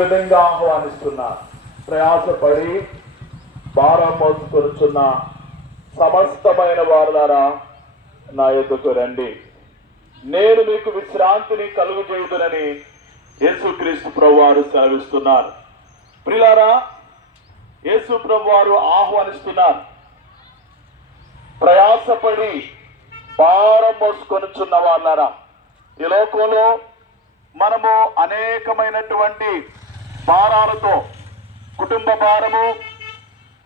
విధంగా ఆహ్వానిస్తున్నా ప్రయాసపడి భారం మోసుకొనుచున్న సమస్తమైన వారులారా నా యొక్కకు రండి. నేను మీకు విశ్రాంతిని కలుగు చేయుదునని యేసుక్రీస్తు ప్రభువారు సెలవిస్తున్నారు. ప్రిలారా యేసు ప్రభువారు ఆహ్వానిస్తున్నారు. ప్రయాసపడి భారం మోసుకొనుచున్న వాళ్ళారా ఈ లోకంలో మనము అనేకమైనటువంటి భారాలతో కుటుంబ భారము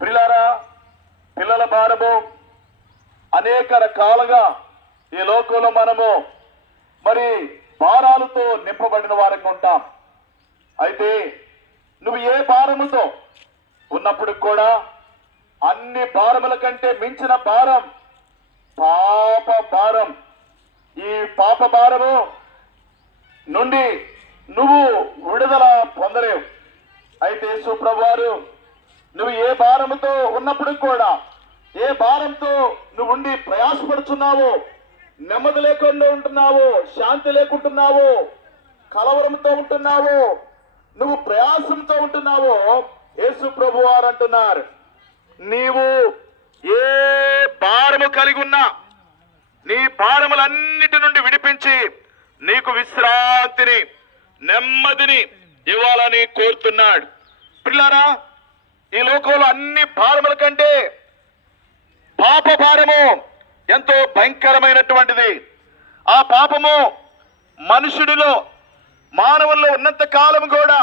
పిల్లరా పిల్లల భారము అనేక రకాలుగా ఈ లోకంలో మనము మరి భారాలతో నింపబడిన వారంగా ఉంటాం. అయితే నువ్వు ఏ భారముతో ఉన్నప్పుడు కూడా అన్ని భారముల కంటే మించిన భారం పాప భారం. ఈ పాప భారము నుండి నువ్వు విడుదల పొందలేవు. అయితే సుప్రభువారు నువ్వు ఏ భారముతో ఉన్నప్పుడు కూడా ఏ భారంతో నువ్వు ఉండి ప్రయాసపడుతున్నావో నెమ్మది లేకుండా ఉంటున్నావో శాంతి లేకుంటున్నావో కలవరంతో ఉంటున్నావో నువ్వు ప్రయాసంతో ఉంటున్నావో యేసు ప్రభు వారు అంటున్నారు. నీవు ఏ భారము కలిగి ఉన్నా నీ భారములన్నిటి నుండి విడిపించి నీకు విశ్రాంతిని నెమ్మదిని ఇవ్వాలని కోరుతున్నాడు. పిల్లారా ఈ లోకంలో అన్ని భారముల కంటే పాప భారము ఎంతో భయంకరమైనటువంటిది. ఆ పాపము మనుషుడిలో మానవుల్లో ఉన్నంత కాలం కూడా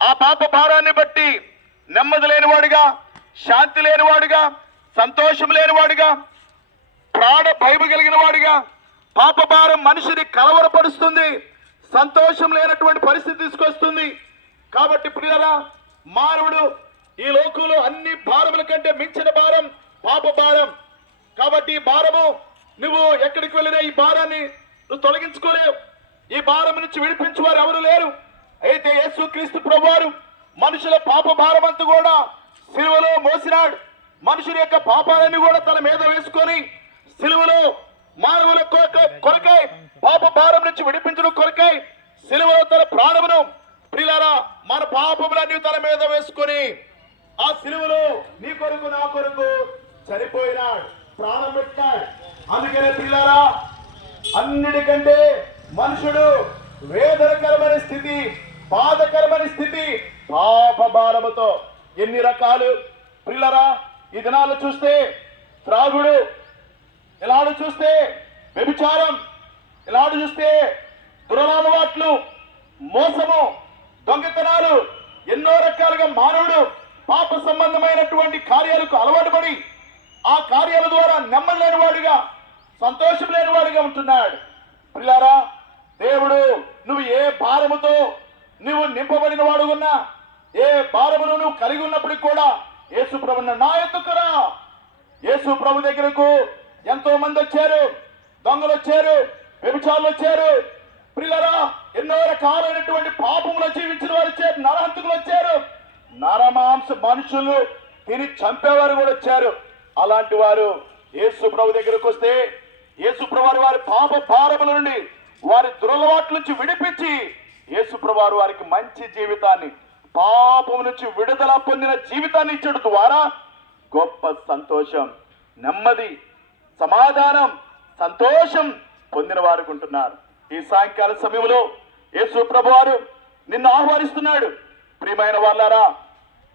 ఆ పాప భారాన్ని బట్టి నెమ్మది లేనివాడుగా శాంతి లేనివాడుగా సంతోషం లేనివాడుగా ప్రాణ భయము కలిగిన వాడుగా పాప భారం మనిషిని కలవరపరుస్తుంది. సంతోషం లేనటువంటి పరిస్థితి తీసుకొస్తుంది. కాబట్టి ప్రియరా మానవుడు ఈ లోకంలో అన్ని భారముల కంటే మించిన భారం పాప భారం. కాబట్టి ఈ భారము నువ్వు ఎక్కడికి వెళ్ళినా ఈ భారాన్ని నువ్వు తొలగించుకోలేవు. ఈ భారం నుంచి విడిపించు వారు ఎవరు లేరు. అయితే యేసు క్రీస్తు ప్రభువారు మనుషుల పాప భారం అంతా కూడా సిలువలో మోసినాడు. మనుషుల యొక్క పాపాలన్నీ కూడా తన మీద వేసుకొని సిలువలో మానవుల కొరక కొరకై పాప భారం నుంచి విడిపించడం కొరకై సిలువలో తన ప్రాణమును ప్రిలారా మన పాపములన్నీ తన మీద వేసుకొని ఆ సిలువలో నీ కొరకు నా కొరకు చనిపోయినాడు ప్రాణం పెట్టాడు అందుకనే పిల్లారా అన్నిటికంటే మనుషుడు వేదనకరమైన స్థితి బాధకరమైన స్థితి పాప భారముతో ఎన్ని రకాలు. పిల్లరా ఈ దినాలు చూస్తే త్రాగుడు ఇలాడు చూస్తే వ్యభిచారం ఇలాడు చూస్తే దురలవాట్లు మోసము దొంగతనాలు ఎన్నో రకాలుగా మానవుడు పాప సంబంధమైనటువంటి కార్యాలకు అలవాటు పడి ఆ కార్యాల ద్వారా నెమ్మది లేనివాడుగా సంతోషం లేనివాడుగా ఉంటున్నాడు. పిల్లారా దేవుడు నువ్వు ఏ భారముతో నువ్వు నింపబడిన వాడు ఉన్నా ఏ భారమును నువ్వు కలిగి ఉన్నప్పటికి కూడా యేసు ప్రభు నా ఎత్తుకురా యేసు ప్రభు దగ్గరకు ఎంతో మంది వచ్చారు దొంగలు వచ్చారు వ్యభిచారులు వచ్చారు ప్రిల్లరా ఎన్నో రకాలైనటువంటి పాపములు జీవించిన వారు వచ్చారు నరహంతకులు వచ్చారు. నరమాంస మనుషులు తిని చంపేవారు కూడా వచ్చారు. అలాంటి వారు యేసు ప్రభు దగ్గరకు వస్తే యేసు ప్రభు వారి పాప భారముల నుండి వారి దురలవాట్ల నుంచి విడిపించి యేసు ప్రభు వారికి మంచి జీవితాన్ని పాపం నుంచి విడుదల పొందిన జీవితాన్ని ఇచ్చడం. ద్వారా గొప్ప సంతోషం నెమ్మది సమాధానం సంతోషం పొందిన వారికి ఉంటున్నారు. ఈ సాయంకాల సమయంలో యేసు ప్రభు వారు నిన్ను ఆహ్వానిస్తున్నాడు. ప్రియమైన వాళ్ళారా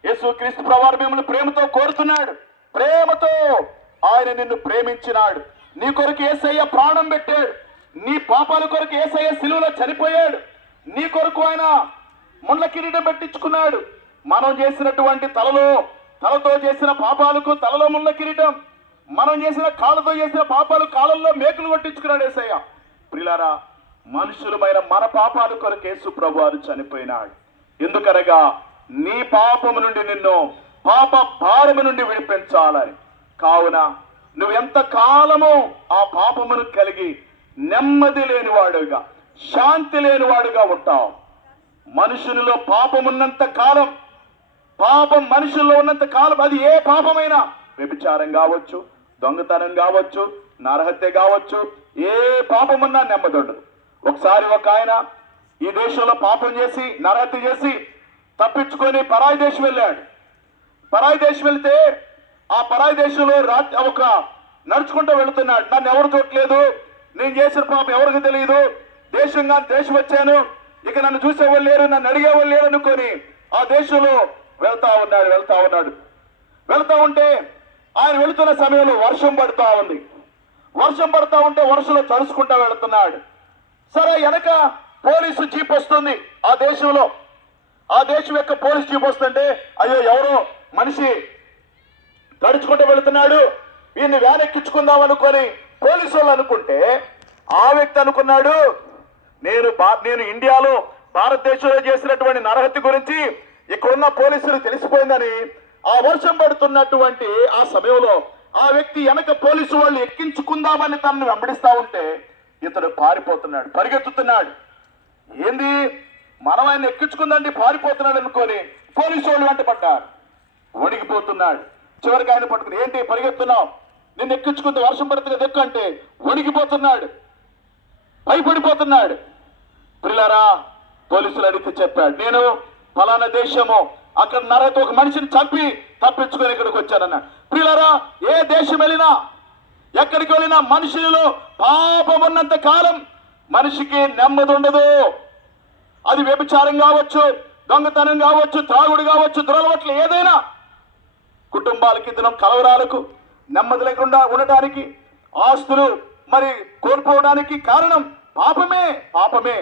యేసు క్రీస్తు ప్రభువారు మిమ్మల్ని ప్రేమతో కోరుతున్నాడు. ప్రేమతో ఆయన నిన్ను ప్రేమించినాడు. నీ కొరకు ఏసయ్య ప్రాణం పెట్టాడు. నీ పాపాల కొరకు ఏసయ్య సిలువలో చనిపోయాడు. నీ కొరకు ఆయన ముళ్ళ కిరీటం పెట్టించుకున్నాడు. మనం చేసినటువంటి తలలో తలతో చేసిన పాపాలకు తలలో ముళ్ళ కిరీటం మనం చేసిన కాళ్ళతో చేసిన పాపాలు కాలంలో మేకులు కొట్టించుకున్నాడు ఏసయ్య. ప్రిలారా మనుషులమైన మన పాపాల కొరకేసు ప్రభు వారు చనిపోయినాడు. ఎందుకనగా నీ పాపము నుండి నిన్ను పాప భారము నుండి విడిపించాలని. కావున నువ్వు ఎంత కాలము ఆ పాపమును కలిగి నెమ్మది లేనివాడుగా శాంతి లేనివాడుగా ఉంటావు. మనుషునిలో పాపమున్నంత కాలం పాపం మనుషుల్లో ఉన్నంత కాలం అది ఏ పాపమైనా వ్యభిచారం కావచ్చు దొంగతనం కావచ్చు నరహత్య కావచ్చు ఏ పాపమున్నా నెమ్మదుండదు. ఒకసారి ఒక ఆయన ఈ దేశంలో పాపం చేసి నరహత్య చేసి తప్పించుకొని పరాయి దేశం వెళ్ళాడు. పరాయి దేశం వెళ్తే ఆ పరాయి దేశంలో రాత్రి ఒక నడుచుకుంటూ వెళుతున్నాడు. నన్ను ఎవరు చూడలేదు నేను చేసిన పాపం ఎవరికి తెలియదు దేశంగా దేశం వచ్చాను. ఇక నన్ను చూసేవాళ్ళు లేరు నన్ను అడిగేవాళ్ళు లేరు అనుకొని ఆ దేశంలో వెళ్తా ఉన్నాడు వెళ్తా ఉన్నాడు. వెళ్తా ఉంటే ఆయన వెళుతున్న సమయంలో వర్షం పడుతూ ఉంది. వర్షం పడుతూ ఉంటే వర్షంలో తడుచుకుంటా వెళుతున్నాడు. సరే వెనక పోలీసు జీప్ వస్తుంది ఆ దేశంలో. ఆ దేశం యొక్క పోలీసు జీప్ వస్తుంటే అయ్యో ఎవరో మనిషి నడుచుకుంటూ వెళుతున్నాడు. వీడిని వ్యాన్ ఎక్కించుకుందాం అనుకొని పోలీసు వాళ్ళు అనుకుంటే ఆ వ్యక్తి అనుకున్నాడు నేను బా- నేను ఇండియాలో భారతదేశంలో చేసినటువంటి నరహత్య గురించి ఇక్కడున్న పోలీసులు తెలిసిపోయిందని ఆ వర్షం పడుతున్నటువంటి ఆ సమయంలో ఆ వ్యక్తి వెనక పోలీసు వాళ్ళు ఎక్కించుకుందామని తనను వెంబడిస్తా ఉంటే ఇతడు పారిపోతున్నాడు పరిగెత్తుతున్నాడు. ఏంది? మనం ఆయన ఎక్కించుకుందండి పారిపోతున్నాడు అనుకొని పోలీసు వాళ్ళు వెంట వణికిపోతున్నాడు. చివరికి ఆయన పట్టుకుని ఏంటి పరిగెత్తున్నాం నిన్ను ఎక్కించుకుంటే వర్షం పడుతుంది కదా ఎక్కు అంటే వణికిపోతున్నాడు. భయపడిపోతున్నాడు. పిల్లరా పోలీసులు అడిగితే చెప్పాడు నేను ఫలానా దేశము అక్కడ నరతో ఒక మనిషిని చంపి తప్పించుకొని ఇక్కడికి వచ్చానన్నాడు. పిల్లరా ఏ దేశం వెళ్ళినా ఎక్కడికి వెళ్ళినా మనుషులలో పాపం ఉన్నంత కాలం మనిషికి నెమ్మది ఉండదు. అది వ్యభిచారం కావచ్చు దొంగతనం కావచ్చు త్రాగుడు కావచ్చు దురలవట్లు ఏదైనా కుటుంబాలకి దినం కలవరాలకు నెమ్మది లేకుండా ఉండటానికి ఆస్తులు మరి కోల్పోవడానికి కారణం పాపమే పాపమే.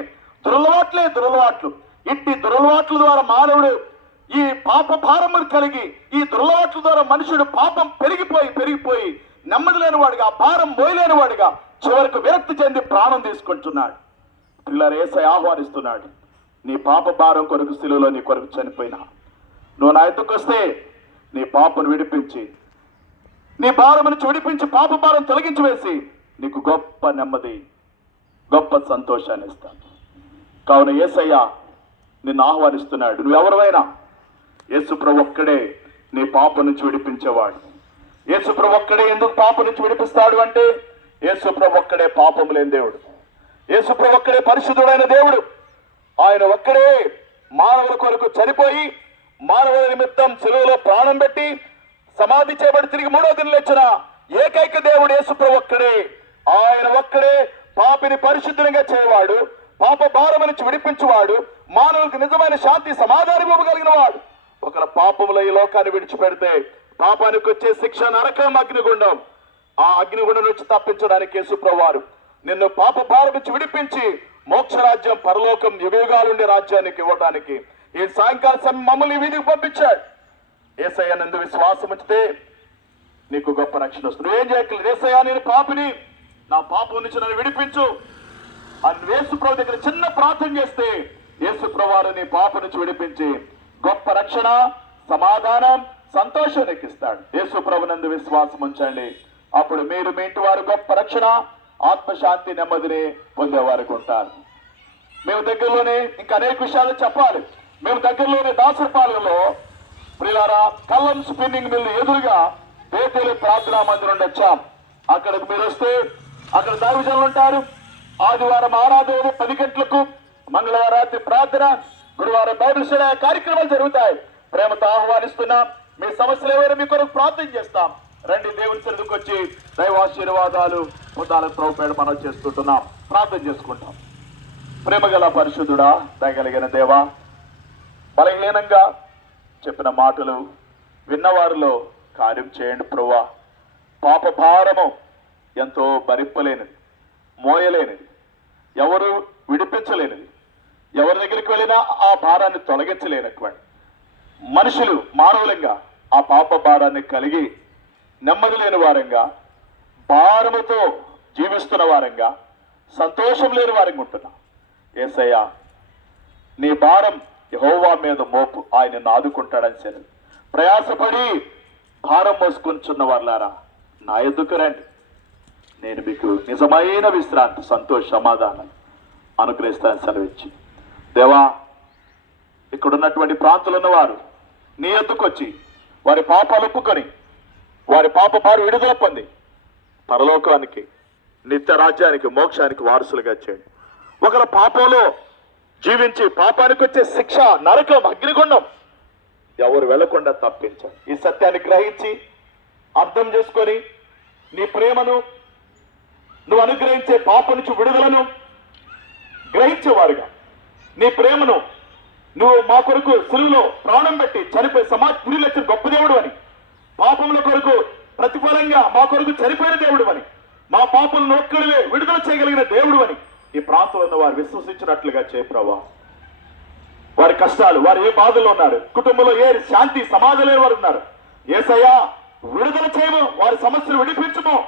దురలవాట్లే దురలవాట్లు. ఇట్టి దురలవాట్ల ద్వారా మానవుడు ఈ పాప భారము కలిగి ఈ దురలవాట్ల ద్వారా మనుషుడు పాపం పెరిగిపోయి పెరిగిపోయి నెమ్మది లేనివాడుగా భారం మోయలేని చివరకు చివరికి విరక్తి చెంది ప్రాణం తీసుకుంటున్నాడు. పిల్లలు ఏసై ఆహ్వానిస్తున్నాడు. నీ పాప భారం కొరకు శిలువలో నీ కొరకు చనిపోయినా. నువ్వు నా ఎత్తుకు వస్తే నీ పాపను విడిపించి నీ భారం నుంచి విడిపించి పాప భారం తొలగించి వేసి నీకు గొప్ప నెమ్మది గొప్ప సంతోషాన్ని ఇస్తాను. కావున ఏసయ్య నిన్ను ఆహ్వానిస్తున్నాడు. నువ్వెవరివైనా యేసుప్రభు ఒక్కడే నీ పాప నుంచి విడిపించేవాడు. యేసుప్రభు ఒక్కడే ఎందుకు పాప నుంచి విడిపిస్తాడు అంటే యేసుప్రభు ఒక్కడే పాపం లేని దేవుడు. యేసుప్రభు ఒక్కడే పరిశుద్ధుడైన దేవుడు. ఆయన ఒక్కడే మానవుల కొరకు చనిపోయి మానవుల నిమిత్తం సెలవులో ప్రాణం పెట్టి సమాధి చేయబడి తిరిగి మూడో దిన లేచిన ఏకైక దేవుడు యేసుప్రభు ఒక్కడే. ఆయన ఒక్కడే పాపిని పరిశుద్ధంగా చేయవాడు పాప భారం నుంచి విడిపించువాడు మానవులకు నిజమైన శాంతి సమాధానం ఇవ్వగలిగిన వాడు ఒకరు పాపముల ఈ లోకాన్ని విడిచిపెడితే పాపానికి వచ్చే శిక్ష నరకం అగ్నిగుండం. ఆ అగ్నిగుండం నుంచి తప్పించడానికి యేసుప్రవారు నిన్ను పాప భారం నుంచి విడిపించి మోక్షరాజ్యం పరలోకం యుగయుగాలుండే రాజ్యానికి ఇవ్వడానికి ఈ సాయంకాల సమయం మమ్మల్ని వీధికి పంపించాడు. ఏసయ్య నందు విశ్వాసం ఉంచితే నీకు గొప్ప రక్షణ వస్తుంది. నువ్వేం చేయగలరు ఏసయ్య నేను పాపిని. నా పాపం నుంచి నన్ను విడిపించు. అని యేసుప్రభు దగ్గర చిన్న ప్రార్థన చేస్తే యేసుప్రవారు నీ పాప నుంచి విడిపించి గొప్ప రక్షణ సమాధానం సంతోషం ఎక్కిస్తాడు యేసు ప్రభునందు విశ్వాసం ఉంచండి అప్పుడు మీరు మీ ఇంటి వారు గొప్ప రక్షణ ఆత్మశాంతి నెమ్మదిని పొందేవారికి ఉంటారు మేము దగ్గరలోనే ఇంకా అనేక విషయాలు చెప్పాలి. మేము దగ్గరలోనే దాసరపాలెంలో ప్రిలారా కల్లం స్పిన్నింగ్ మిల్ ఎదురుగా బేతేలు ప్రార్థనా మందిరం వచ్చాం. అక్కడికి మీరు వస్తే అక్కడ దైవజనులు ఉంటారు. ఆదివారం ఆరాధన పది గంటలకు మంగళవారం రాత్రి ప్రార్థన గురువారం బైబిల్ కార్యక్రమాలు జరుగుతాయి. ప్రేమతో ఆహ్వానిస్తున్నాం. మీ సమస్యలు ఏమైనా మీ కొరకు ప్రార్థన చేస్తాం. రండి దేవుని సన్నిధికి వచ్చి దైవాశీర్వాదాలు పొందాలని ప్రభుపేట మనం చేసుకుంటున్నాం ప్రార్థన చేసుకుంటాం. ప్రేమగల పరిశుద్ధుడా దయగలిగిన దేవా బలహీనంగా చెప్పిన మాటలు విన్నవారిలో కార్యం చేయండి ప్రభువా. పాప భారము ఎంతో భరింపలేనిది మోయలేనిది ఎవరు విడిపించలేనిది ఎవరి దగ్గరికి వెళ్ళినా ఆ భారాన్ని తొలగించలేనటువంటి మనుషులు మానవులంగా ఆ పాప భారాన్ని కలిగి నెమ్మది లేని వారంగా భారముతో జీవిస్తున్న వారంగా సంతోషం లేని వారంగా ఉంటున్నాం. ఏసయ్య నీ భారం యహోవా మీద మోపు ఆయన ఆదుకుంటాడని సరే ప్రయాసపడి భారం మోసుకొంచున్న వాళ్ళారా నా ఎద్దుకు రండి? నేను మీకు నిజమైన విశ్రాంతి సంతోష సమాధానం అనుగ్రహిస్తాను సెలవిచ్చి. దేవా ఇక్కడ ఉన్నటువంటి ప్రాంతంలో ఉన్నవారు నీ ఎద్దుకొచ్చి వారి పాపాలు ఒప్పుకొని వారి పాప భారు విడుదల పొంది. పరలోకానికి నిత్య రాజ్యానికి మోక్షానికి వారసులుగా చేయండి. ఒకరి పాపంలో జీవించి పాపానికి వచ్చే శిక్ష నరకం అగ్నిగుండం ఎవరు వెళ్ళకుండా తప్పించాడు. ఈ సత్యాన్ని గ్రహించి అర్థం చేసుకొని నీ ప్రేమను నువ్వు అనుగ్రహించే పాప నుంచి విడుదలను గ్రహించేవారుగా. నీ ప్రేమను నువ్వు మా కొరకు సిలువలో ప్రాణం పెట్టి చనిపోయి సమాజ పురిలెచ్చిన గొప్ప దేవుడు అని. పాపముల కొరకు ప్రతిఫలంగా మా కొరకు చనిపోయిన దేవుడు అని. మా పాపలు ఒక్కడివే విడుదల చేయగలిగిన దేవుడు అని. ఈ ప్రాంతంలో ఉన్న వారు విశ్వసించినట్లుగా చేప్రవా వారి కష్టాలు వారు ఏ బాధలో ఉన్నారు? కుటుంబంలో ఏ శాంతి సమాధి లేని వారు ఉన్నారు? ఏసయ్యా విడుదల చేయము వారి సమస్యలు విడిపించము.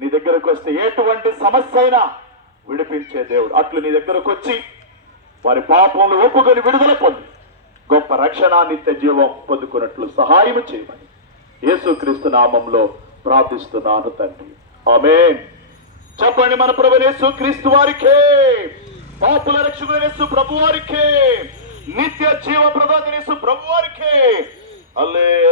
నీ దగ్గరకు వస్తే ఎటువంటి సమస్య అయినా విడిపించే దేవుడు. అట్లు నీ దగ్గరకు వచ్చి వారి పాపంలో ఒప్పుకొని విడుదల పొంది. గొప్ప రక్షణ నిత్య జీవం పొందుకున్నట్లు సహాయం చేయమని యేసుక్రీస్తు నామంలో ప్రార్థిస్తున్నాను తండ్రి. ఆమె చెప్పండి మన ప్రభు యేసు క్రీస్తు వారికే. పాపుల రక్షకుడు యేసు ప్రభు వారికే. నిత్య జీవ ప్రదాత యేసు ప్రభు వారికే. అల్లే